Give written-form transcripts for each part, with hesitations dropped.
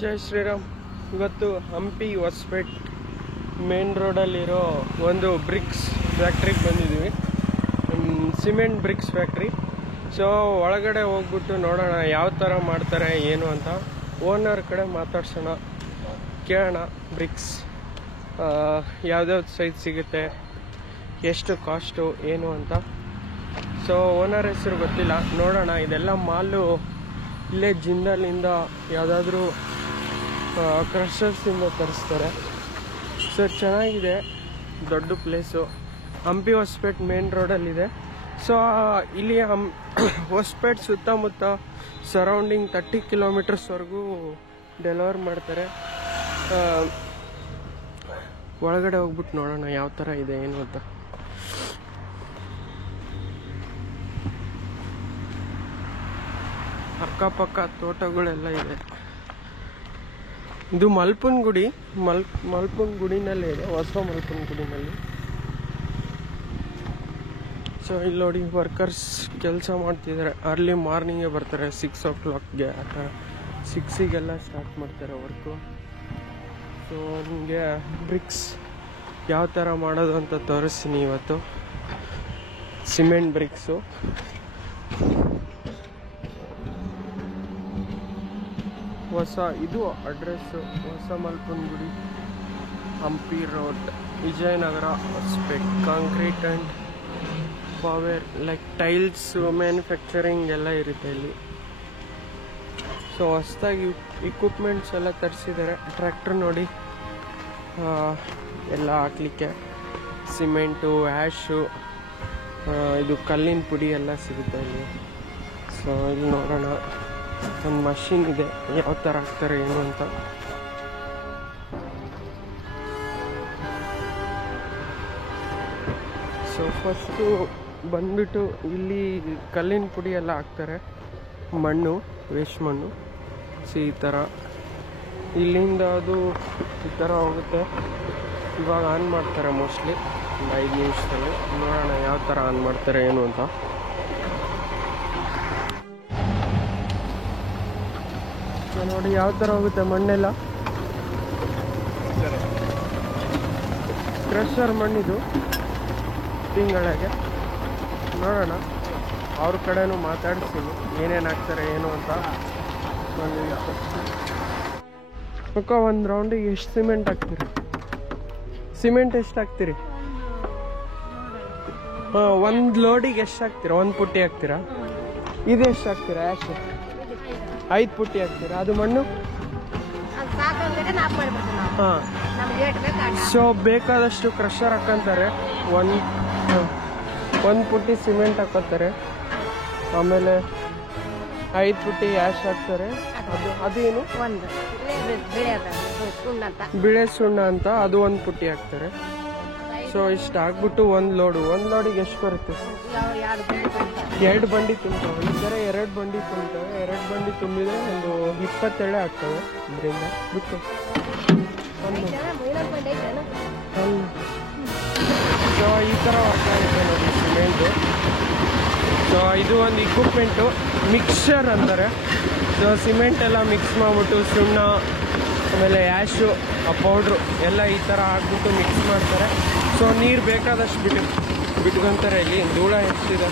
ಜೈ ಶ್ರೀರಾಮ್. ಇವತ್ತು ಹಂಪಿ ಹೊಸಪೇಟ್ ಮೇನ್ ರೋಡಲ್ಲಿರೋ ಒಂದು ಬ್ರಿಕ್ಸ್ ಫ್ಯಾಕ್ಟ್ರಿಗೆ ಬಂದಿದ್ದೀವಿ. Cement BRICS factory. ಸೊ ಒಳಗಡೆ ಹೋಗ್ಬಿಟ್ಟು ನೋಡೋಣ ಯಾವ ಥರ ಮಾಡ್ತಾರೆ ಏನು ಅಂತ. ಓನರ್ ಕಡೆ ಮಾತಾಡ್ಸೋಣ, ಕೇಳೋಣ ಬ್ರಿಕ್ಸ್ ಯಾವ್ದಾವ್ದು ಸೈಜ್ ಸಿಗುತ್ತೆ, ಎಷ್ಟು ಕಾಸ್ಟು ಏನು ಅಂತ. ಸೊ ಓನರ್ ಹೆಸರು ಗೊತ್ತಿಲ್ಲ, ನೋಡೋಣ. ಇದೆಲ್ಲ ಮಾಲು ಇಲ್ಲೇ ಜಿಂದಾಲಿಂದ ಯಾವುದಾದ್ರೂ ಕ್ರಷರ್ಸಿಂದ ತರಿಸ್ತಾರೆ. ಸೊ ಚೆನ್ನಾಗಿದೆ, ದೊಡ್ಡ ಪ್ಲೇಸು. ಹಂಪಿ ಹೊಸಪೇಟ್ ಮೇನ್ ರೋಡಲ್ಲಿದೆ. ಸೊ ಇಲ್ಲಿ ಹೊಸಪೇಟ್ ಸುತ್ತಮುತ್ತ ಸರೌಂಡಿಂಗ್ 30 ಕಿಲೋಮೀಟರ್ಸ್ವರೆಗೂ ಡೆಲಿವರ್ ಮಾಡ್ತಾರೆ. ಒಳಗಡೆ ಹೋಗ್ಬಿಟ್ಟು ನೋಡೋಣ ಯಾವ ಥರ ಇದೆ ಏನು ಅಂತ. ಅಕ್ಕಪಕ್ಕ ತೋಟಗಳೆಲ್ಲ ಇದೆ. ಇದು ಮಲ್ಪನ್ ಗುಡಿ, ಮಲ್ಪನ್ ಗುಡಿನಲ್ಲೇ ಇದೆ, ಹೊಸ ಮಲ್ಪನ್ ಗುಡಿನಲ್ಲಿ. ಸೊ ಇಲ್ಲಿ ನೋಡಿ ವರ್ಕರ್ಸ್ ಕೆಲಸ ಮಾಡ್ತಿದ್ದಾರೆ. ಅರ್ಲಿ ಮಾರ್ನಿಂಗೇ ಬರ್ತಾರೆ, 6 o'clockಗೆ, ಆ ಥರ 6ಗೆಲ್ಲ ಸ್ಟಾರ್ಟ್ ಮಾಡ್ತಾರೆ ವರ್ಕು. ಸೊ ನಿಮಗೆ ಬ್ರಿಕ್ಸ್ ಯಾವ ಥರ ಮಾಡೋದು ಅಂತ ತೋರಿಸ್ತೀನಿ ಇವತ್ತು. Cement bricks. ಹೊಸ ಇದು ಅಡ್ರೆಸ್ಸು ಹೊಸ ಮಲ್ಪನ್ ಗುಡಿ, Hampi road, Vijayanagara, Hospet. Concrete and power like tiles manufacturing ಎಲ್ಲ ಇರುತ್ತೆ ಇಲ್ಲಿ. ಸೊ ಹೊಸದಾಗಿ ಇಕ್ವಿಪ್ಮೆಂಟ್ಸ್ ಎಲ್ಲ ತರಿಸಿದ್ದಾರೆ. ಟ್ರ್ಯಾಕ್ಟರ್ ನೋಡಿ ಎಲ್ಲ ಹಾಕ್ಲಿಕ್ಕೆ. ಸಿಮೆಂಟು, ಆ್ಯಶು, ಇದು ಕಲ್ಲಿನ ಪುಡಿ ಎಲ್ಲ ಸಿಗುತ್ತೆ ಇಲ್ಲಿ. ಸೊ ಇಲ್ಲಿ ನೋಡೋಣ, ಒಂದು ಮಷಿನ್ ಇದೆ, ಯಾವ ಥರ ಹಾಕ್ತಾರೆ ಏನು ಅಂತ. ಸೊ ಫಸ್ಟು ಬಂದ್ಬಿಟ್ಟು ಇಲ್ಲಿ ಕಲ್ಲಿನ ಪುಡಿ ಎಲ್ಲ ಹಾಕ್ತಾರೆ, ಮಣ್ಣು, ವೇಸ್ಟ್ ಮಣ್ಣು. ಸೊ ಈ ಥರ ಇಲ್ಲಿಂದ ಅದು ಈ ಥರ ಹೋಗುತ್ತೆ. ಇವಾಗ ಆನ್ ಮಾಡ್ತಾರೆ ಮೋಸ್ಟ್ಲಿ ಒಂದು 5 ನಿಮಿಷದಲ್ಲಿ. ನೋಡೋಣ ಯಾವ ಥರ ಆನ್ ಮಾಡ್ತಾರೆ ಏನು ಅಂತ. ನೋಡಿ ಯಾವ ಥರ ಹೋಗುತ್ತೆ ಮಣ್ಣೆಲ್ಲ. ಕ್ರಷರ್ ಮಣ್ಣಿದು ತಿಂಗಳಿಗೆ. ನೋಡೋಣ, ಅವ್ರ ಕಡೆನೂ ಮಾತಾಡ್ತೀನಿ ಏನೇನು ಹಾಕ್ತಾರೆ ಏನು ಅಂತ. ಅಕ್ಕ, ಒಂದು ರೌಂಡಿಗೆ ಎಷ್ಟು ಸಿಮೆಂಟ್ ಹಾಕ್ತೀರಿ? ಸಿಮೆಂಟ್ ಎಷ್ಟು ಹಾಕ್ತೀರಿ? ಹಾಂ, ಒಂದು ಲೋಡಿಗೆ ಎಷ್ಟು ಹಾಕ್ತೀರಾ? 1 ಪುಟ್ಟಿ ಹಾಕ್ತೀರಾ? ಇದು ಎಷ್ಟು ಹಾಕ್ತೀರಾ? ಆ್ಯಶ್ 5 ಪುಟ್ಟಿ ಹಾಕ್ತೀರಾ? ಅದು ಮಣ್ಣು? ಹಾಂ. ಸೊ ಬೇಕಾದಷ್ಟು ಕ್ರಷರ್ ಹಾಕಂತಾರೆ. ಒಂದು ಪುಟ್ಟಿ ಸಿಮೆಂಟ್ ಹಾಕೋತಾರೆ, ಆಮೇಲೆ 5 ಪುಟ್ಟಿ ಆ್ಯಶ್ ಹಾಕ್ತಾರೆ. ಅದೇನು ಬಿಳೆ ಸುಣ್ಣ ಅಂತ, ಅದು 1 ಪುಟ್ಟಿ ಹಾಕ್ತಾರೆ. ಸೊ ಇಷ್ಟು ಹಾಕ್ಬಿಟ್ಟು ಒಂದು ಲೋಡಿಗೆ ಎಷ್ಟು ಬರುತ್ತೆ? 2 ಬಂಡಿ ತುಂಬ್ತವೆ. ಈ ಥರ 2 ಬಂಡಿ ತುಂಬ್ತವೆ. 2 ಬಂಡಿ ತುಂಬಿದ್ರೆ ಒಂದು 20 ಎಳೆ ಆಗ್ತವೆ. ಇದರಿಂದ ಬಿಟ್ಟು ಸೊ ಈ ಥರ ವರ್ಕ್ ಆಗುತ್ತೆ ನೋಡಿ ಸಿಮೆಂಟು. ಸೊ ಇದು ಒಂದು ಇಕ್ವಿಪ್ಮೆಂಟು, ಮಿಕ್ಸ್ಚರ್ ಅಂತಾರೆ. ಸೊ ಸಿಮೆಂಟ್ ಎಲ್ಲ ಮಿಕ್ಸ್ ಮಾಡಿಬಿಟ್ಟು ಸುಣ್ಣ ಆಮೇಲೆ ಆ್ಯಶು, ಆ ಪೌಡ್ರು ಎಲ್ಲ ಈ ಥರ ಹಾಕ್ಬಿಟ್ಟು ಮಿಕ್ಸ್ ಮಾಡ್ತಾರೆ. ಸೊ ನೀರು ಬೇಕಾದಷ್ಟು ಬಿಟ್ಕೊಂತಾರೆ. ಇಲ್ಲಿ ಧೂಳ ಎಷ್ಟಿದೆ,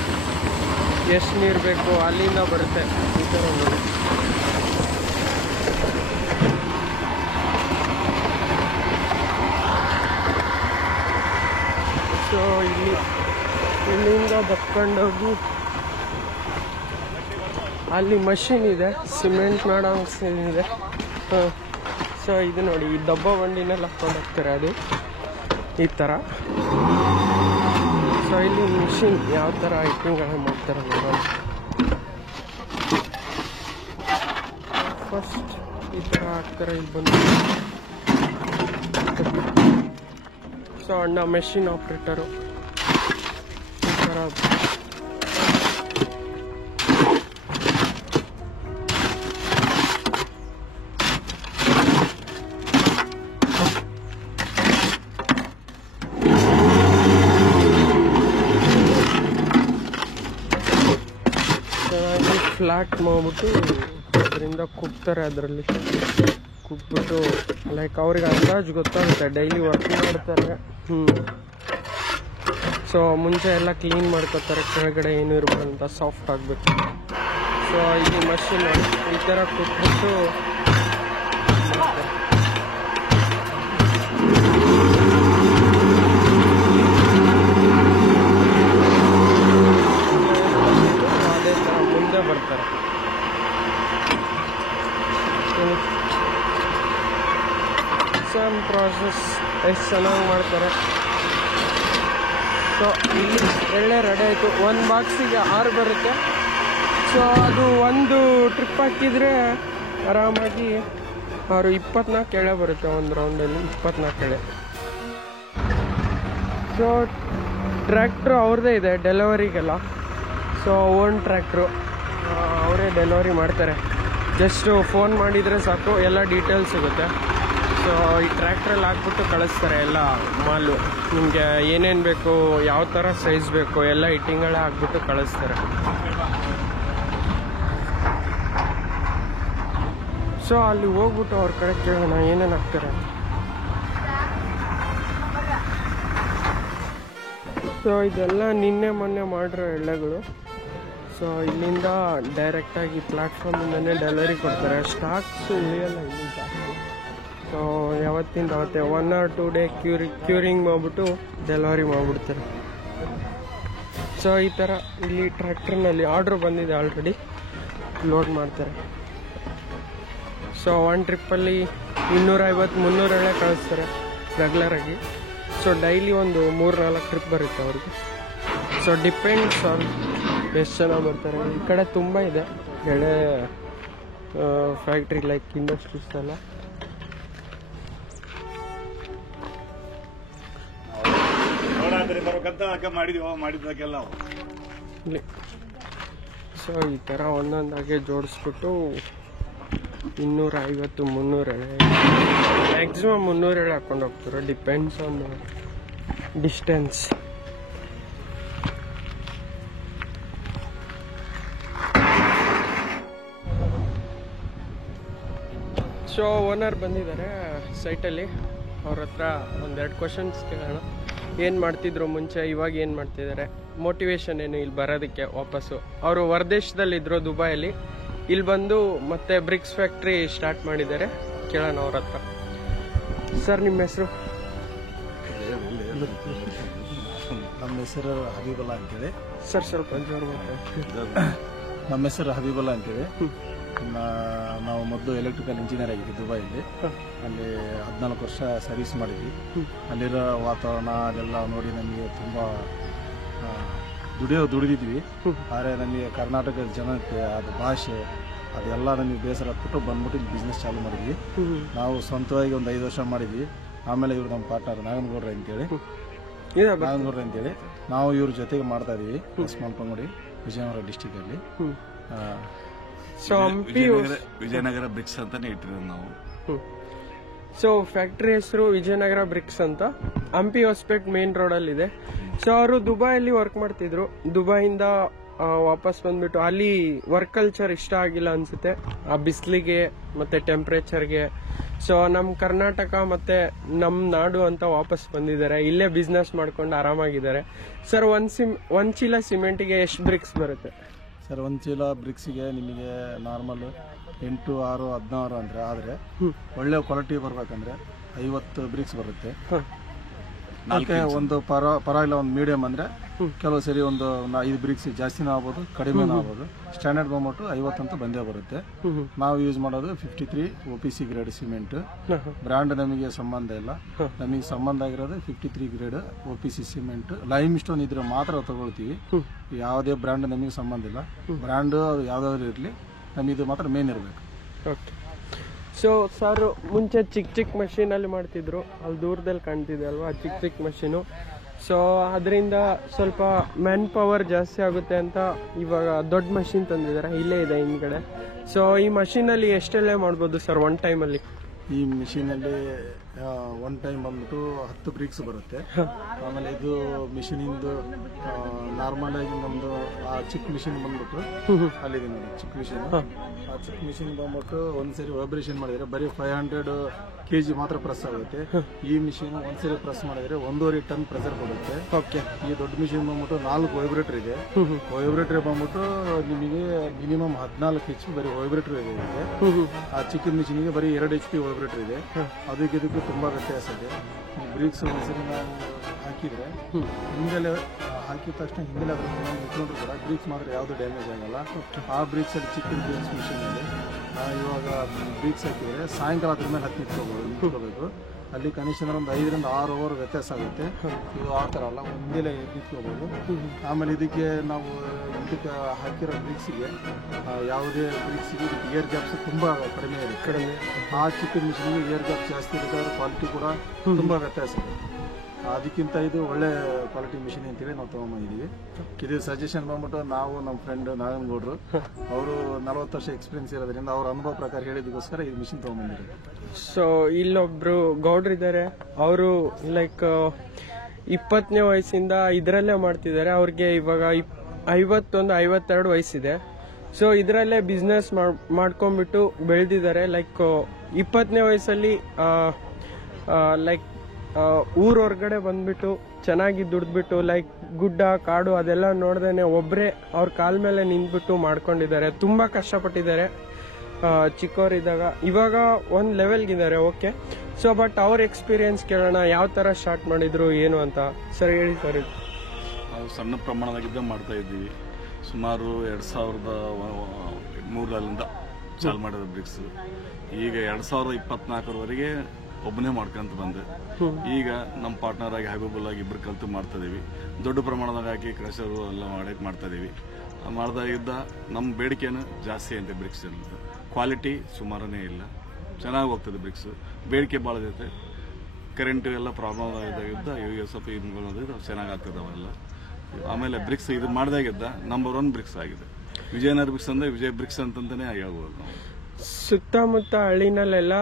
ಎಷ್ಟು ನೀರು ಬೇಕು ಅಲ್ಲಿಂದ ಬರುತ್ತೆ. ಈ ಥರ ನೋಡಿ. ಸೊ ಇಲ್ಲಿಂದ ದಪ್ಕೊಂಡೋಗಿ ಅಲ್ಲಿ ಮಷಿನ್ ಇದೆ, ಸಿಮೆಂಟ್ ಮಾಡೋ ಮಷಿನ್ ಇದೆ. ಸೊ ಇದು ನೋಡಿ, ಈ ಡಬ್ಬ ಬಂಡಿನಲ್ಲಿ ಹಾಕ್ಕೊಂಡು ಹೋಗ್ತಾರೆ, ಅದು ಈ ಥರ. ಸೊ ಇಲ್ಲಿ ಮಿಷಿನ್ ಯಾವ ಥರ ಐಟಮ್ಗಳನ್ನ ಮಾಡ್ತಾರೆ ನೋಡೋಣ. ಫಸ್ಟ್ ಈ ಥರ ಹಾಕ್ತಾರೆ ಇಲ್ಲಿ ಬಂದು. ಸೊ ಅಣ್ಣ ಮೆಷಿನ್ ಆಪ್ರೇಟರು ಈ ಥರ. ಚೆನ್ನಾಗಿ ಫ್ಲಾಟ್ ಮಾಡಿಬಿಟ್ಟು ಅದರಿಂದ ಕುಗ್ತಾರೆ ಅದರಲ್ಲಿ. ಕುಟ್ಬಿಟ್ಟು ಲೈಕ್ ಅವ್ರಿಗೆ ಅಂದಾಜು ಗೊತ್ತಾಗುತ್ತೆ, ಡೈಲಿ ವರ್ಕ್ ಮಾಡ್ತಾರೆ. ಸೊ ಮುಂಚೆ ಎಲ್ಲ ಕ್ಲೀನ್ ಮಾಡ್ಕೋತಾರೆ, ಕೆಳಗಡೆ ಏನು ಇರ್ಬೋದು ಅಂತ ಸಾಫ್ಟ್ ಆಗಬೇಕು. ಸೊ ಈ ಮಷಿನ್ ಈ ಥರ ಕುಟ್ಬಿಟ್ಟು ಅದೇ ಥರ ಮುಂದೆ ಬರ್ತಾರೆ. ಸೇಮ್ ಪ್ರಾಸೆಸ್ ಎಷ್ಟು ಚೆನ್ನಾಗಿ ಮಾಡ್ತಾರೆ. ಸೊ ಇಲ್ಲಿ ಎಳ್ಳೆ ರೆಡಿ ಆಯಿತು. ಒಂದು ಬಾಕ್ಸಿಗೆ 6 ಬರುತ್ತೆ. ಸೊ ಅದು ಒಂದು ಟ್ರಿಪ್ ಹಾಕಿದರೆ ಆರಾಮಾಗಿ 24 ಎಳೆ ಬರುತ್ತೆ. ಒಂದು ರೌಂಡಲ್ಲಿ 24 ಎಳೆ. ಸೊ ಟ್ರ್ಯಾಕ್ಟ್ರು ಅವ್ರದ್ದೇ ಇದೆ ಡೆಲಿವರಿಗೆಲ್ಲ. ಸೊ ಓನ್ ಟ್ರ್ಯಾಕ್ಟ್ರು, ಅವರೇ ಡೆಲಿವರಿ ಮಾಡ್ತಾರೆ. ಜಸ್ಟು ಫೋನ್ ಮಾಡಿದರೆ ಸಾಕು, ಎಲ್ಲ ಡೀಟೇಲ್ಸ್ ಸಿಗುತ್ತೆ. ಸೊ ಈ ಟ್ರ್ಯಾಕ್ಟ್ರಲ್ಲಿ ಹಾಕ್ಬಿಟ್ಟು ಕಳಿಸ್ತಾರೆ ಎಲ್ಲ ಮಾಲು. ನಿಮಗೆ ಏನೇನು ಬೇಕು, ಯಾವ ಥರ ಸೈಜ್ ಬೇಕು ಎಲ್ಲ ಇಟ್ಟಿಂಗಳೇ ಹಾಕ್ಬಿಟ್ಟು ಕಳಿಸ್ತಾರೆ. ಸೊ ಅಲ್ಲಿ ಹೋಗ್ಬಿಟ್ಟು ಅವ್ರ ಕಡೆ ಕೇಳೋಣ ಏನೇನು ಹಾಕ್ತಾರೆ. ಸೊ ಇದೆಲ್ಲ ನಿನ್ನೆ ಮೊನ್ನೆ ಮಾಡಿರೋ ಎಳ್ಳೆಗಳು. ಸೊ ಇಲ್ಲಿಂದ ಡೈರೆಕ್ಟಾಗಿ ಪ್ಲ್ಯಾಟ್ಫಾರ್ಮಿಂದನೇ ಡೆಲಿವರಿ ಕೊಡ್ತಾರೆ. ಸ್ಟಾಕ್ಸ್ ಉಳಿಯಲ್ಲ ಇಲ್ಲಿ ಜಾಸ್ತಿ. ಸೊ ಯಾವತ್ತಿಂದ ಅವತ್ತೆ 1 or 2 ಡೇ ಕ್ಯೂರಿಂಗ್ ಮಾಡಿಬಿಟ್ಟು ಡೆಲಿವರಿ ಮಾಡಿಬಿಡ್ತಾರೆ. ಸೊ ಈ ಥರ ಇಲ್ಲಿ ಟ್ರ್ಯಾಕ್ಟರ್ನಲ್ಲಿ ಆರ್ಡ್ರ್ ಬಂದಿದೆ, ಆಲ್ರೆಡಿ ಲೋಡ್ ಮಾಡ್ತಾರೆ. ಸೊ ಒಂದು ಟ್ರಿಪ್ಪಲ್ಲಿ 250-300 ಎಳೆ ಕಳಿಸ್ತಾರೆ ರೆಗ್ಯುಲರಾಗಿ. ಸೊ ಡೈಲಿ ಒಂದು 3-4 ಟ್ರಿಪ್ ಬರುತ್ತೆ ಅವ್ರಿಗೆ. ಸೊ ಡಿಪೆಂಡ್ಸ್ ಆನ್ ಎಷ್ಟು ಜನ ಬರ್ತಾರೆ. ಈ ಕಡೆ ತುಂಬ ಇದೆ ಎಳೆ ಫ್ಯಾಕ್ಟ್ರಿ, ಲೈಕ್ ಇಂಡಸ್ಟ್ರೀಸ್ ಎಲ್ಲ. ಇಲ್ಲಿ ಸೊ ಈ ಥರ ಒಂದೊಂದಾಗೆ ಜೋಡಿಸ್ಬಿಟ್ಟು 250-300 ಎಳೆ, ಮ್ಯಾಕ್ಸಿಮಮ್ 300 ಎಳೆ ಹಾಕೊಂಡು ಹೋಗ್ತಾರೆ. Depends on distance. So owner ಬಂದಿದ್ದಾರೆ ಸೈಟಲ್ಲಿ. ಅವ್ರ ಹತ್ರ 1-2 ಕ್ವಶನ್ಸ್ ಕೇಳೋಣ. ಏನು ಮಾಡ್ತಿದ್ರು ಮುಂಚೆ, ಇವಾಗ ಏನು ಮಾಡ್ತಿದ್ದಾರೆ, ಮೋಟಿವೇಶನ್ ಏನು ಇಲ್ಲಿ ಬರೋದಕ್ಕೆ ವಾಪಸ್ಸು. ಅವರು ಹೊರದೇಶದಲ್ಲಿದ್ದರು ದುಬೈಯಲ್ಲಿ, ಇಲ್ಲಿ ಬಂದು ಮತ್ತೆ ಬ್ರಿಕ್ಸ್ ಫ್ಯಾಕ್ಟ್ರಿ ಸ್ಟಾರ್ಟ್ ಮಾಡಿದ್ದಾರೆ. ಕೇಳೋಣ ಅವ್ರ ಹತ್ರ. ಸರ್ ನಿಮ್ಮ ಹೆಸರು? ನಮ್ಮ ಹೆಸರು ಹಬೀಬಲ್ಲಾ ಅಂತೇಳಿ. ಸರ್ ಸ್ವಲ್ಪ ಜೋರು ಮಾತಾಡಿ. ನಮ್ಮ ಹೆಸರು ಹಬೀಬಲ್ಲಾ ಅಂತೇಳಿ. ನಾವು ಮೊದಲು ಎಲೆಕ್ಟ್ರಿಕಲ್ ಇಂಜಿನಿಯರ್ ಆಗಿದ್ವಿ ದುಬೈಲಿ. ಅಲ್ಲಿ 14 ವರ್ಷ ಸರ್ವಿಸ್ ಮಾಡಿದ್ವಿ. ಅಲ್ಲಿರೋ ವಾತಾವರಣ ಅದೆಲ್ಲ ನೋಡಿ ನಮಗೆ ತುಂಬ ದುಡಿದಿದ್ವಿ. ಆದರೆ ನಮಗೆ ಕರ್ನಾಟಕದ ಜನತೆ, ಅದು ಭಾಷೆ, ಅದೆಲ್ಲ ನಮಗೆ ಬೇಸರ ಹತ್ಬಿಟ್ಟು ಬಂದ್ಬಿಟ್ಟು ಇಲ್ಲಿ ಬಿಸ್ನೆಸ್ ಚಾಲು ಮಾಡಿದ್ವಿ. ನಾವು ಸ್ವಂತವಾಗಿ ಒಂದು 5 ವರ್ಷ ಮಾಡಿದ್ವಿ. ಆಮೇಲೆ ಇವರು ನಮ್ಮ ಪಾರ್ಟ್ನರ್ ನಾಗನಗೌಡ್ರ ಅಂತೇಳಿ, ನಾವು ಇವ್ರ ಜೊತೆಗೆ ಮಾಡ್ತಾ ಇದೀವಿ. ಉಸ್ಮಾನ್ ಪಂಗಡಿ, ವಿಜಯನಗರ ಡಿಸ್ಟಿಕಲ್ಲಿ. ಸೊ ವಿಜಯನಗರ ಬ್ರಿಕ್ಸ್ ಅಂತಾನೆ ಇಟ್ಟಿರೋದು ನಾವು. ಸೊ ಫ್ಯಾಕ್ಟ್ರಿ ಹೆಸರು ವಿಜಯನಗರ ಬ್ರಿಕ್ಸ್ ಅಂತ, ಹಂಪಿ ಹೊಸಪೇಟೆ ಮೇನ್ ರೋಡಲ್ಲಿದೆ. ಸೊ ಅವರು ದುಬೈಯಲ್ಲಿ ವರ್ಕ್ ಮಾಡ್ತಿದ್ರು. ದುಬೈಯಿಂದ ವಾಪಸ್ ಬಂದ್ಬಿಟ್ಟು ಅಲ್ಲಿ ವರ್ಕ್ ಕಲ್ಚರ್ ಇಷ್ಟ ಆಗಿಲ್ಲ ಅನ್ಸುತ್ತೆ, ಆ ಬಿಸಿಲಿಗೆ ಮತ್ತೆ ಟೆಂಪ್ರೇಚರ್ಗೆ. ಸೊ ನಮ್ಮ ಕರ್ನಾಟಕ ಮತ್ತೆ ನಮ್ಮ ನಾಡು ಅಂತ ವಾಪಸ್ ಬಂದಿದ್ದಾರೆ. ಇಲ್ಲೇ ಬಿಸ್ನೆಸ್ ಮಾಡ್ಕೊಂಡು ಆರಾಮಾಗಿದ್ದಾರೆ. ಸರ್ ಒಂದ್ ಚೀಲ ಸಿಮೆಂಟಿಗೆ ಎಷ್ಟು ಬ್ರಿಕ್ಸ್ ಬರುತ್ತೆ ಸರ್? 1 ಚೀಲ ಬ್ರಿಕ್ಸಿಗೆ ನಿಮಗೆ ನಾರ್ಮಲ್ 8, 6, 16 ಅಂದರೆ, ಆದರೆ ಒಳ್ಳೆ ಕ್ವಾಲಿಟಿ ಬರ್ಬೇಕಂದ್ರೆ 50 ಬ್ರಿಕ್ಸ್ ಬರುತ್ತೆ. ಒಂದು ಪರವಾಗಿಲ್ಲ, ಒಂದು ಮೀಡಿಯಂ ಅಂದರೆ ಕೆಲವು ಸರಿ ಒಂದು 5 ಬ್ರಿಕ್ಸ್ ಜಾಸ್ತಿನೂ ಆಗ್ಬೋದು, ಕಡಿಮೆನೂ ಆಗ್ಬೋದು. ಸ್ಟ್ಯಾಂಡರ್ಡ್ ಬಂದ್ಬಿಟ್ಟು 50 ಅಂತ ಬಂದೇ ಬರುತ್ತೆ. ನಾವು ಯೂಸ್ ಮಾಡೋದು 53 OPC ಗ್ರೇಡ್ ಸಿಮೆಂಟ್. ಬ್ರ್ಯಾಂಡ್ ನಮಗೆ ಸಂಬಂಧ ಇಲ್ಲ, ನಮಗೆ ಸಂಬಂಧ ಆಗಿರೋದು 53 grade OPC cement. Lime stone ಇದ್ರೆ ಮಾತ್ರ ತಗೊಳ್ತೀವಿ. ಯಾವುದೇ ಬ್ರ್ಯಾಂಡ್ ನಮಗೆ ಸಂಬಂಧ ಇಲ್ಲ. ಬ್ರ್ಯಾಂಡ್ ಯಾವ್ದಾದ್ರು ಇರಲಿ, ನಮಗೆ ಮಾತ್ರ ಮೇನ್ ಇರಬೇಕು. ಓಕೆ. ಸೊ ಸರ್ ಮುಂಚೆ ಚಿಕ್ಕ ಮಷೀನಲ್ಲಿ ಮಾಡ್ತಿದ್ರು, ಅಲ್ಲಿ ದೂರದಲ್ಲಿ ಕಾಣ್ತಿದೆ ಅಲ್ವಾ ಚಿಕ್ಕ ಮಷೀನು. ಸೊ ಅದರಿಂದ ಸ್ವಲ್ಪ ಮ್ಯಾನ್ ಪವರ್ ಜಾಸ್ತಿ ಆಗುತ್ತೆ ಅಂತ ಇವಾಗ ದೊಡ್ಡ ಮಷೀನ್ ತಂದಿದ್ದಾರೆ, ಇಲ್ಲೇ ಇದೆ ಹಿಂದ್ಗಡೆ. ಸೊ ಈ ಮಷೀನಲ್ಲಿ ಎಷ್ಟೆಲ್ಲ ಮಾಡ್ಬೋದು ಸರ್ ಒನ್ ಟೈಮಲ್ಲಿ? ಈ ಮಿಷಿನಲ್ಲಿ ಒನ್ ಟೈಮ್ ಬಂದ್ಬಿಟ್ಟು 10 ಬ್ರಿಕ್ಸ್ ಬರುತ್ತೆ. ಆಮೇಲೆ ಇದು ಮಿಷಿನಿಂದು ನಾರ್ಮಲ್ ಆಗಿ ನಮ್ದು ಆ ಚಿಕ್ಕ ಮಿಷಿನ್ ಬಂದ್ಬಿಟ್ಟು ಅಲ್ಲಿದೆ ನೋಡಿ, ಚಿಕ್ಕ ಮಿಷಿನ್. ಆ ಚಿಕ್ಕ ಮಿಷಿನ್ ಬಂದ್ಬಿಟ್ಟು ಒಂದ್ಸರಿ ವೈಬ್ರೇಷನ್ ಮಾಡಿದ್ರೆ ಬರೀ 500 kg ಮಾತ್ರ ಪ್ರೆಸ್ ಆಗುತ್ತೆ. ಈ ಮಿಷಿನ್ ಒಂದ್ಸರಿ ಪ್ರೆಸ್ ಮಾಡಿದ್ರೆ 1.5 ಟನ್ ಪ್ರೆಸರ್ ಕೊಡುತ್ತೆ. ಓಕೆ. ಈ ದೊಡ್ಡ ಮಿಷಿನ್ ಬಂದ್ಬಿಟ್ಟು 4 ವೈಬ್ರೇಟರ್ ಇದೆ. ವೈಬ್ರೇಟರ್ ಬಂದ್ಬಿಟ್ಟು ನಿಮಗೆ ಮಿನಿಮಮ್ 14 HP ಬರೀ ವೈಬ್ರೇಟರ್ ಇದೆ. ಆ ಚಿಕ್ಕ ಮಿಷಿನ್ಗೆ ಬರೀ 2 HP ವೈಬ್ರೇಟರ್ ಇದೆ. ಅದಕ್ಕೆ ಇದಕ್ಕೂ ತುಂಬಾ ವ್ಯತ್ಯಾಸ ಇದೆ. ಈ ಬ್ರೇಕ್ಸ್ ಒಂದ್ಸರಿ ನಾವು ಹಾಕಿದ್ರೆ ಹಿಂದೆಲೆ ಹಾಕಿದ ತಕ್ಷಣ ಹಿಂದೆಲೆ ಅದ್ರ ಇಟ್ಕೊಂಡ್ರು ಕೂಡ ಬ್ರೇಕ್ಸ್ ಮಾತ್ರ ಯಾವುದು ಡ್ಯಾಮೇಜ್ ಆಗಲ್ಲ. ಆ ಬ್ರೇಕ್ಸ್ ಅಲ್ಲಿ ಚಿಕ್ಕ ಬ್ರೇಕ್ಸ್ ಮಿಷಿನ್ ಅಲ್ಲಿ ಇವಾಗ ಬ್ರೇಕ್ಸ್ ಹಾಕಿದ್ರೆ ಸಾಯಂಕಾಲ ಅದ್ರ ಮೇಲೆ ಹತ್ತಿ ನಿಂತ್ಕೋಬೇಕು. ಅಲ್ಲಿ ಕನಿಷ್ಠ ಅಂದ್ರೆ ಒಂದು 5 ರಿಂದ 6 ಅವರ್ ವ್ಯತ್ಯಾಸ ಆಗುತ್ತೆ. ಇದು ಆ ಥರ ಅಲ್ಲ, ಒಂದೇಲೆ ನಿಂತ್ಕೋಬೋದು. ಆಮೇಲೆ ಇದಕ್ಕೆ ನಾವು ಇದಕ್ಕೆ ಹಾಕಿರೋ ಬ್ರೇಕ್ಸಿಗೆ ಯಾವುದೇ ಬ್ರೇಕ್ಸಿಗೆ ಏರ್ ಗ್ಯಾಪ್ಸ್ ತುಂಬಾ ಕಡಿಮೆ ಇರುತ್ತೆ. ಆ ಚಿಕ್ಕ ಮಿಷಿನ್ಗೆ ಏರ್ ಗ್ಯಾಪ್ ಜಾಸ್ತಿ ಇರುತ್ತೆ. ಕ್ವಾಲಿಟಿ ಕೂಡ ತುಂಬಾ ವ್ಯತ್ಯಾಸ ಇದೆ. ಅದಕ್ಕಿಂತ ಇದು ಒಳ್ಳೆ ಕ್ವಾಲಿಟಿ ಮಿಷಿನ್ ಅಂತೇಳಿ ನಾವು ತಗೊಂಡ್ಬಂದಿದ್ದೀವಿ. ಇದು ಸಜೆಷನ್ ಬಂದ್ಬಿಟ್ಟು ನಾವು ನಮ್ಮ ಫ್ರೆಂಡ್ ನಾಗನಗೌಡರು, ಅವರು 40 ವರ್ಷ ಎಕ್ಸ್ಪೀರಿಯನ್ಸ್ ಇರೋದ್ರಿಂದ ಅವ್ರ ಅನುಭವ ಪ್ರಕಾರ ಹೇಳಿದಕ್ಕೋಸ್ಕರ ಈ ಮಿಷಿನ್ ತಗೊಂಡ್ಬಂದಿದ್ದೀವಿ. ಸೊ ಇಲ್ಲೊಬ್ರು ಗೌಡ್ರಿದ್ದಾರೆ, ಅವರು ಲೈಕ್ 20ನೇ ವಯಸ್ಸಿಂದ ಇದರಲ್ಲೇ ಮಾಡ್ತಿದ್ದಾರೆ. ಅವ್ರಿಗೆ ಇವಾಗ 51-52 ವಯಸ್ಸಿದೆ. ಸೊ ಇದರಲ್ಲೇ ಬಿಸ್ನೆಸ್ ಮಾಡ್ಕೊಂಡ್ಬಿಟ್ಟು ಬೆಳೆದಿದ್ದಾರೆ. ಲೈಕ್ 20ನೇ ವಯಸ್ಸಲ್ಲಿ ಲೈಕ್ ಊರ್ ಹೊರ್ಗಡೆ ಬಂದ್ಬಿಟ್ಟು ಚೆನ್ನಾಗಿ ದುಡ್ದ್ಬಿಟ್ಟು ಲೈಕ್ ಗುಡ್ಡ ಕಾಡು ಅದೆಲ್ಲ ನೋಡ್ದೇನೆ ಒಬ್ರೆ ಅವ್ರ ಕಾಲ್ ಮೇಲೆ ನಿಂತ್ಬಿಟ್ಟು ಮಾಡ್ಕೊಂಡಿದ್ದಾರೆ. ತುಂಬಾ ಕಷ್ಟಪಟ್ಟಿದ್ದಾರೆ ಚಿಕ್ಕವರಿದ್ದಾಗ. ಇವಾಗ ಒಂದ್ ಲೆವೆಲ್ಗಿದ್ದಾರೆ. ಓಕೆ. ಸೊ ಬಟ್ ಅವ್ರ ಎಕ್ಸ್ಪೀರಿಯನ್ಸ್ ಕೇಳೋಣ, ಯಾವ ತರ ಸ್ಟಾರ್ಟ್ ಮಾಡಿದ್ರು ಏನು ಅಂತ. ಸರ್ ಹೇಳಿ ಸರ್. ನಾವು ಸಣ್ಣ ಪ್ರಮಾಣದಾಗಿದ್ದ ಮಾಡ್ತಾ ಇದ್ದೀವಿ. ಸುಮಾರು 2003ರಿಂದ ಚಾಲು ಮಾಡಿದ ಬ್ರಿಕ್ಸ್. ಈಗ 2024ವರೆಗೆ ಒಬ್ಬನೇ ಮಾಡ್ಕೊಂತ ಬಂದೆ. ಈಗ ನಮ್ಮ ಪಾರ್ಟ್ನರ್ ಆಗಿ ಹೈಬುಲ್ ಆಗಿ ಇಬ್ಬರು ಕಲ್ತು ಮಾಡ್ತಾ ಇದೀವಿ. ದೊಡ್ಡ ಪ್ರಮಾಣದಾಗ ಹಾಕಿ ಕ್ರಷರು ಎಲ್ಲ ಮಾಡ್ತಾ ಇದೀವಿ. ಮಾಡ್ದಾಗಿದ್ದ ನಮ್ಮ ಬೇಡಿಕೆನೂ ಜಾಸ್ತಿ ಐತೆ ಬ್ರಿಕ್ಸ್. ಕ್ವಾಲಿಟಿ ಸುಮಾರನೇ ಇಲ್ಲ, ಚೆನ್ನಾಗಿ ಹೋಗ್ತದೆ ಬ್ರಿಕ್ಸ್. ಬೇಡಿಕೆ ಭಾಳ ಐತೆ. ಕರೆಂಟ್ ಎಲ್ಲ ಪ್ರಾಬ್ಲಮ್ ಇದ್ದಾಗಿದ್ದ ಇವಾಗ ಸ್ವಲ್ಪ ಇದು ಚೆನ್ನಾಗಿ ಆಗ್ತದೆ ಅವೆಲ್ಲ. ಆಮೇಲೆ ಬ್ರಿಕ್ಸ್ ಇದು ಮಾಡ್ದಾಗಿದ್ದ ನಂಬರ್ 1 ಬ್ರಿಕ್ಸ್ ಆಗಿದೆ. ವಿಜಯನಗರ ಬ್ರಿಕ್ಸ್ ಅಂದ್ರೆ ವಿಜಯ ಬ್ರಿಕ್ಸ್ ಅಂತಂತಾನೆ ಹೇಳ್ಬೋದು ನಾವು. ಸುತ್ತಮುತ್ತ ಹಳ್ಳಿನಲ್ಲೆಲ್ಲ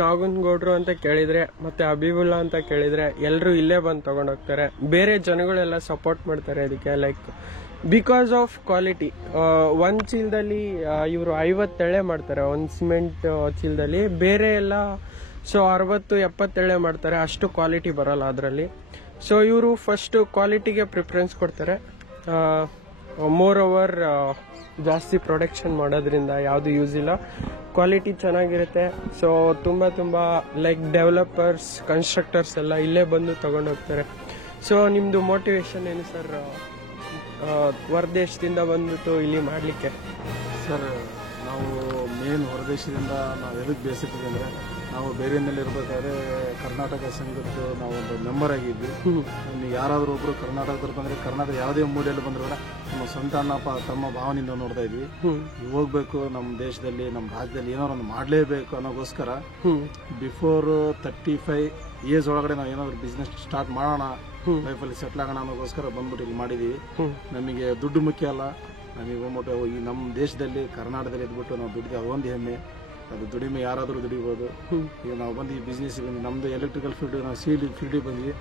ನಾಗನಗೌಡ್ರು ಅಂತ ಕೇಳಿದ್ರೆ ಮತ್ತೆ ಅಬಿಬುಲ್ಲಾ ಅಂತ ಕೇಳಿದ್ರೆ ಎಲ್ಲರೂ ಇಲ್ಲೇ ಬಂದು ತಗೊಂಡೋಗ್ತಾರೆ. ಬೇರೆ ಜನಗಳೆಲ್ಲ ಸಪೋರ್ಟ್ ಮಾಡ್ತಾರೆ ಇದಕ್ಕೆ, ಲೈಕ್ ಬಿಕಾಸ್ ಆಫ್ ಕ್ವಾಲಿಟಿ. ಒಂದ್ ಚೀಲದಲ್ಲಿ ಇವರು 50 ಎಳೆ ಮಾಡ್ತಾರೆ, ಒಂದ್ ಸಿಮೆಂಟ್ ಚೀಲದಲ್ಲಿ. ಬೇರೆ ಎಲ್ಲ ಸೊ 60-70 ಎಳೆ ಮಾಡ್ತಾರೆ. ಅಷ್ಟು ಕ್ವಾಲಿಟಿ ಬರಲ್ಲ ಅದರಲ್ಲಿ. ಸೊ ಇವರು ಫಸ್ಟ್ ಕ್ವಾಲಿಟಿಗೆ ಪ್ರಿಫರೆನ್ಸ್ ಕೊಡ್ತಾರೆ. ಮೋರ್ ಓವರ್ ಜಾಸ್ತಿ ಪ್ರೊಡಕ್ಷನ್ ಮಾಡೋದ್ರಿಂದ ಯಾವುದು ಯೂಸ್ ಇಲ್ಲ, ಕ್ವಾಲಿಟಿ ಚೆನ್ನಾಗಿರುತ್ತೆ. ಸೊ ತುಂಬಾ ಲೈಕ್ ಡೆವಲಪರ್ಸ್, ಕನ್ಸ್ಟ್ರಕ್ಟರ್ಸ್ ಎಲ್ಲ ಇಲ್ಲೇ ಬಂದು ತಗೊಂಡೋಗ್ತಾರೆ. ಸೊ ನಿಮ್ದು ಮೋಟಿವೇಶನ್ ಏನು ಸರ್ ಹೊರದೇಶದಿಂದ ಬಂದ್ಬಿಟ್ಟು ಇಲ್ಲಿ ಮಾಡ್ಲಿಕ್ಕೆ? ಸರ್ ನಾವು ಮೇನ್ ಹೊರದೇಶದಿಂದ ನಾವು ಎದಕ್ಕೆ ಬೇಸಿದ್ದೀವಿ ಅಂದರೆ, ನಾವು ಬೇರೆಯಲ್ಲಿ ಇರಬೇಕಾದ್ರೆ ಕರ್ನಾಟಕ ಸಂಘದ್ದು ನಾವು ಒಂದು ಮೆಂಬರ್ ಆಗಿದ್ವಿ. ಯಾರಾದರೂ ಒಬ್ರು ಕರ್ನಾಟಕದಲ್ಲಿ ಬಂದರೆ, ಕರ್ನಾಟಕ ಯಾವುದೇ ಮೂಲೆಯಲ್ಲಿ ಬಂದರೂ ಕೂಡ ನಮ್ಮ ಸ್ವಂತ ಅಣ್ಣಪ್ಪ ತಮ್ಮ ಭಾವನೆಯಿಂದ ನೋಡ್ತಾ ಇದ್ವಿ. ಹೋಗ್ಬೇಕು ನಮ್ಮ ದೇಶದಲ್ಲಿ, ನಮ್ಮ ರಾಜ್ಯದಲ್ಲಿ ಏನಾದ್ರು ಒಂದು ಮಾಡಲೇಬೇಕು ಅನ್ನೋಗೋಸ್ಕರ ಬಿಫೋರ್ 35 ಏಜ್ ಒಳಗಡೆ ನಾವು ಏನಾದ್ರು ಬಿಸ್ನೆಸ್ ಸ್ಟಾರ್ಟ್ ಮಾಡೋಣ, ಲೈಫಲ್ಲಿ ಸೆಟ್ಲ್ ಆಗೋಣ ಅನ್ನೋಗೋಸ್ಕರ ಬಂದ್ಬಿಟ್ಟು ಇಲ್ಲಿ ಮಾಡಿದೀವಿ. ನಮಗೆ ದುಡ್ಡು ಮುಖ್ಯ ಅಲ್ಲ, ನಮಗೆ ಬಂದ್ಬಿಟ್ಟು ಈ ನಮ್ಮ ದೇಶದಲ್ಲಿ ಕರ್ನಾಟಕದಲ್ಲಿ ಇದ್ಬಿಟ್ಟು ನಾವು ದುಡ್ಡು ಅದೊಂದು ಹೆಮ್ಮೆ. ಅದು ದುಡಿಮೆ ಯಾರಾದರೂ ದುಡಿಬೋದು. ಈಗ ನಾವು ಬಂದು ಈ ಬಿಸ್ನೆಸ್ ಬಂದು ನಮ್ದು ಎಲೆಕ್ಟ್ರಿಕಲ್ ಫೀಲ್ಡ್, ನಾವು ಫೀಲ್ಡಿಗೆ ಬಂದ್ವಿ.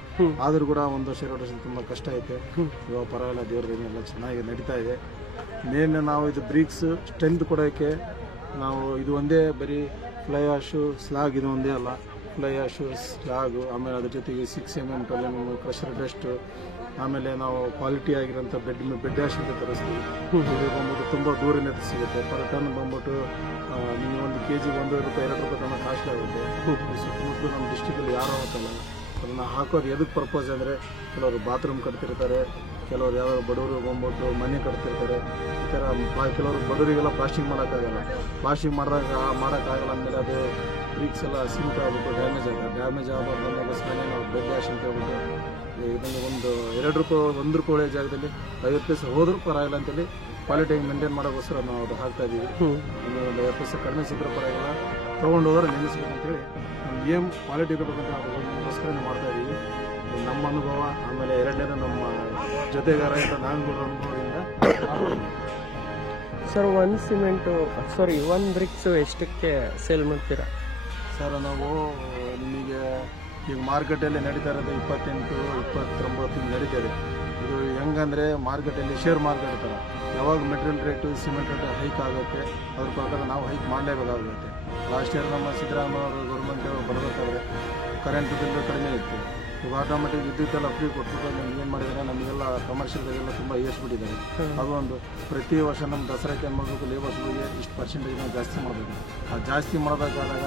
ಆದ್ರೂ ಕೂಡ 1 ವರ್ಷ 2 ವರ್ಷ ತುಂಬಾ ಕಷ್ಟ ಐತೆ. ಇವಾಗ ಪರವಾಗಿಲ್ಲ, ದೇವ್ರದೇನೆ ಎಲ್ಲ ಚೆನ್ನಾಗಿ ನಡೀತಾ ಇದೆ. ಮೇನ್ ನಾವು ಇದು ಬ್ರಿಕ್ಸ್ ಸ್ಟ್ರೆಂತ್ ಕೊಡೋಕ್ಕೆ ನಾವು ಇದು ಒಂದೇ ಬರೀ ಫ್ಲೈ ಆಶು ಸ್ಲಾಗ್ ಇದು ಒಂದೇ ಅಲ್ಲ, ಫ್ಲೈ ಆಶು ಸ್ಲಾಗು, ಆಮೇಲೆ ಅದ್ರ ಜೊತೆಗೆ 6 mm 12 mm ಕ್ರಷರ್ ಡಸ್ಟ್, ಆಮೇಲೆ ನಾವು ಕ್ವಾಲಿಟಿ ಆಗಿರೋಂಥ ಬೆಡ್ ಆಶ್ ಅಂತ ತರಿಸ್ತೀವಿ. ಇದು ಬಂದ್ಬಿಟ್ಟು ತುಂಬ ದೂರದಿಂದ ಸಿಗುತ್ತೆ. ಪರ್ ಟನ್ ಬಂದ್ಬಿಟ್ಟು ನಿಮಗೆ 1 kg 1 ರೂಪಾಯಿ 2 ರೂಪಾಯಿ ತನಕ ಕಾಸ್ಟ್ ಆಗುತ್ತೆ. ಸುತ್ತಮುತ್ತಲು ನಮ್ಮ ಡಿಸ್ಟಿಕಲ್ಲಿ ಯಾರು ಹೋಗ್ತಲ್ಲ. ಅದನ್ನು ಹಾಕೋದು ಎದಕ್ಕೆ ಪರ್ಪಸ್ ಅಂದರೆ, ಕೆಲವರು ಬಾತ್ರೂಮ್ ಕಟ್ತಿರ್ತಾರೆ, ಕೆಲವರು ಯಾವ್ದಾದ್ರು ಬಡವರು ಬಂದ್ಬಿಟ್ಟು ಮನೆ ಕಟ್ತಿರ್ತಾರೆ. ಈ ಥರ ಕೆಲವರು ಬಡವರಿಗೆಲ್ಲ ಪ್ಲಾಸ್ಟಿಂಗ್ ಮಾಡೋಕ್ಕಾಗಲ್ಲ. ಪ್ಲಾಸ್ಟಿಂಗ್ ಮಾಡೋಕ್ಕಾಗಲ್ಲ ಅಂದಮೇಲೆ ಅದು ಬ್ರಿಕ್ಸ್ ಎಲ್ಲ ಸಿಂಕ್ ಆಗ್ಬಿಟ್ಟು ಡ್ಯಾಮೇಜ್ ಆಗುತ್ತೆ. ಡ್ಯಾಮೇಜ್ ಆಗಬಾರ್ದು ಅನ್ನೋದಕ್ಕೋಸ್ಕರ ನಾವು ಬೆಡ್ ಆಶ್ ಅಂತ ಹೇಳ್ಬಿಟ್ಟು ಇದನ್ನು ಒಂದು 2 ರೂಪಾಯಿ 1 ರೂಪಾಯಿ ಒಳ್ಳೆ ಜಾಗದಲ್ಲಿ 50 ಪೈಸೆ ಹೋದ್ರೂ ಪರವಾಗಿಲ್ಲ ಅಂತೇಳಿ ಕ್ವಾಲಿಟಿ ಮೇಂಟೈನ್ ಮಾಡೋಕ್ಕೋಸ್ಕರ ನಾವು ಅದು ಹಾಕ್ತಾ ಇದ್ದೀವಿ. ಒಂದು 50 ಪೈಸೆ ಕಡಿಮೆ ಸಿಕ್ಕರೂ ಪರವಾಗಿಲ್ಲ, ತೊಗೊಂಡು ಹೋದ್ರೆ ನೆನೆಸ್ಬೇಕು ಅಂತೇಳಿ ನಮ್ಗೆ ಏನು ಕ್ವಾಲಿಟಿ ಇರಬೇಕಂತ ಅದಕ್ಕೋಸ್ಕರ ಮಾಡ್ತಾ ಇದ್ದೀವಿ. ನಮ್ಮ ಅನುಭವ, ಆಮೇಲೆ 2ನೇದು ನಮ್ಮ ಜೊತೆಗಾರ ಅಂತ ನಾಗನಗೌಡರ ಅನುಭವದಿಂದ. ಸರ್, 1 ಬ್ರಿಕ್ಸ್ ಎಷ್ಟಕ್ಕೆ ಸೇಲ್ ಮಾಡ್ತೀರಾ? ಸರ್ ನಾವು ನಿಮಗೆ ಈಗ ಮಾರ್ಕೆಟಲ್ಲಿ ನಡೀತಾ ಇರೋದು 28, 29 ನಡೀತಾ ಇದೆ. ಇದು ಹೆಂಗಂದರೆ ಮಾರ್ಕೆಟಲ್ಲಿ ಶೇರ್ ಮಾರ್ಕೆಟ್ ಥರ ಯಾವಾಗ material rate cement rate hike ಆಗುತ್ತೆ ಅದ್ರ ಪ್ರಕಾರ ನಾವು ಹೈಕ್ ಮಾಡಲೇಬೇಕಾಗುತ್ತೆ. ಲಾಸ್ಟ್ ಇಯರ್ ನಮ್ಮ ಸಿದ್ದರಾಮಯ್ಯ ಅವರು ಗೌರ್ಮೆಂಟ್ ಬರಬೇಕಾದ್ರೆ ಕರೆಂಟ್ ಬಿಲ್ಲು ಕಡಿಮೆ ಇತ್ತು. ಈಗ ಆಟೋಮೆಟಿಕ್ ವಿದ್ಯುತ್ತೆಲ್ಲ ಫ್ರೀ ಕೊಟ್ಬಿಟ್ಟು ನಮ್ಗೆ ಏನು ಮಾಡಿದ್ದಾರೆ, ನಮಗೆಲ್ಲ ಕಮರ್ಷಿಯಲ್ದಾಗೆಲ್ಲ ತುಂಬ ಏರಿಸ್ಬಿಟ್ಟಿದ್ದಾರೆ. ಅದು ಒಂದು ಪ್ರತಿ ವರ್ಷ ನಮ್ಮ ದಸರಾಕ್ಕೆ ಏನು ಮಾಡಬೇಕು, ಲೇಬರ್ಸ್ಗಳಿಗೆ ಇಷ್ಟು ಪರ್ಸೆಂಟೇಜ್ ನಾವು ಜಾಸ್ತಿ ಮಾಡಬೇಕು. ಆ ಜಾಸ್ತಿ ಮಾಡಬೇಕಾದಾಗ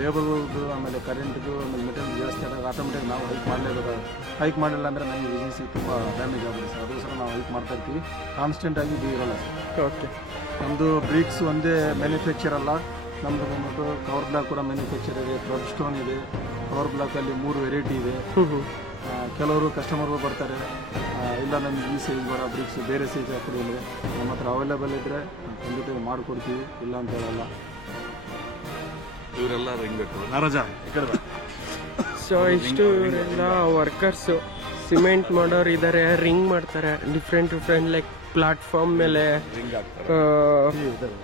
ಲೇಬರ್ಗಳದ್ದು ಆಮೇಲೆ ಕರೆಂಟ್ದು ಆಮೇಲೆ ಮೆಟೀರಿಯಲ್ ಜಾಸ್ತಿ ಆದಾಗ ಆಟೋಮೆಟಿಕ್ ನಾವು ಹೈಕ್ ಮಾಡಲೇಬೇಕಾಗುತ್ತೆ. ಹೈಕ್ ಮಾಡಿಲ್ಲ ಅಂದರೆ ನಮಗೆ ಬಿಸ್ನೆಸ್ಸಿಗೆ ತುಂಬ ಡ್ಯಾಮೇಜ್ ಆಗುತ್ತೆ ಸರ್. ಅದಕ್ಕೋಸ್ಕರ ನಾವು ಹೈಕ್ ಮಾಡ್ತಾ ಇರ್ತೀವಿ. ಕಾನ್ಸ್ಟೆಂಟಾಗಿ ಇದು ಇರೋಲ್ಲ ಸರ್. ಓಕೆ. ನಮ್ಮದು ಬ್ರಿಕ್ಸ್ ಒಂದೇ ಮ್ಯಾನುಫ್ಯಾಕ್ಚರ್ ಅಲ್ಲ, ನಮ್ಮದು ಬಂದ್ಬಿಟ್ಟು ಕವರ್ ಬ್ಲಾಕ್ ಕೂಡ ಮ್ಯಾನುಫ್ಯಾಕ್ಚರ್ ಇದೆ, ಕ್ರಬ್ ಸ್ಟೋನ್ ಇದೆ. ಕವರ್ ಬ್ಲಾಕಲ್ಲಿ 3 ವೆರೈಟಿ ಇದೆ. ಕೆಲವರು ಕಸ್ಟಮರ್ಗಳು ಬರ್ತಾರೆ, ಇಲ್ಲ ನಮ್ಗೆ ಈ ಸೈಜ್ ಬರೋ ಬ್ರಿಕ್ಸ್ ಬೇರೆ ಸೈಜ್ ಹಾಕಿದ್ರೆ ನಮ್ಮ ಹತ್ರ ಅವೈಲೇಬಲ್ ಇದ್ದರೆ ಖಂಡಿತ ಮಾಡಿಕೊಡ್ತೀವಿ, ಇಲ್ಲ ಅಂತ ಹೇಳಲ್ಲ. ಇವರೆಲ್ಲ ರಿಂಗ್ಬೇಕು ನಾರಾಜ ಈ ಕಡೆ ಬಾ. ಸೊ ಇಷ್ಟು ಇವರೆಲ್ಲ ವರ್ಕರ್ಸು ಸಿಮೆಂಟ್ ಮಾಡೋರು ಇದ್ದಾರೆ, ರಿಂಗ್ ಮಾಡ್ತಾರೆ. ಡಿಫ್ರೆಂಟ್ ಲೈಕ್ ಪ್ಲಾಟ್ಫಾರ್ಮ್ ಮೇಲೆ ರಿಂಗ್ ಆಗ್ತಾರೆ.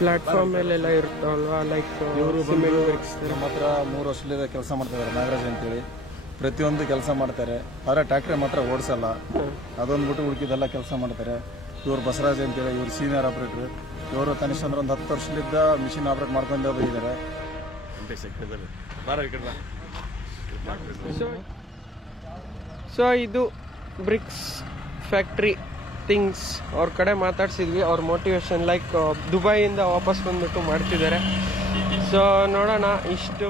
ಪ್ಲಾಟ್ಫಾರ್ಮ್ ಮೇಲೆಲ್ಲ ಇರ್ತಾವಲ್ವಾ, ಲೈಕ್ ಇವರು ಸಿಮೆಂಟ್ ಬ್ರಿಕ್ಸ್. ನಮ್ಮ ಹತ್ರ 3 ವರ್ಷದಿಂದ ಕೆಲಸ ಮಾಡ್ತಿದ್ದಾರೆ, ನಾಗರಾಜ್ ಅಂತೇಳಿ. ಪ್ರತಿಯೊಂದು ಕೆಲಸ ಮಾಡ್ತಾರೆ, ಆದರೆ ಟ್ಯಾಕ್ಟ್ರಿ ಮಾತ್ರ ಓಡಿಸಲ್ಲ. ಅದೊಂದು ಬಿಟ್ಟು ಉಳ್ಕಿದೆಲ್ಲ ಕೆಲಸ ಮಾಡ್ತಾರೆ. ಇವರು ಬಸವರಾಜ್ ಅಂತೇಳಿ, ಇವರು ಸೀನಿಯರ್ ಆಪ್ರೇಟ್ರು. ಇವರು ಕನಿಷ್ಠ ಅಂದ್ರೆ ಒಂದು 10 ವರ್ಷದಿಂದ ಮಿಷಿನ್ ಆಪ್ರೇಟ್ ಮಾಡ್ಕೊಂಡೇ ಬಂದಿದ್ದಾರೆ. ಸೊ ಇದು ಬ್ರಿಕ್ಸ್ ಫ್ಯಾಕ್ಟ್ರಿ ಥಿಂಗ್ಸ್. ಅವ್ರ ಕಡೆ ಮಾತಾಡ್ಸಿದ್ವಿ, ಅವ್ರ ಮೋಟಿವೇಶನ್ ಲೈಕ್ ದುಬೈಯಿಂದ ವಾಪಸ್ ಬಂದ್ಬಿಟ್ಟು ಮಾಡ್ತಿದ್ದಾರೆ. ಸೊ ನೋಡೋಣ ಇಷ್ಟು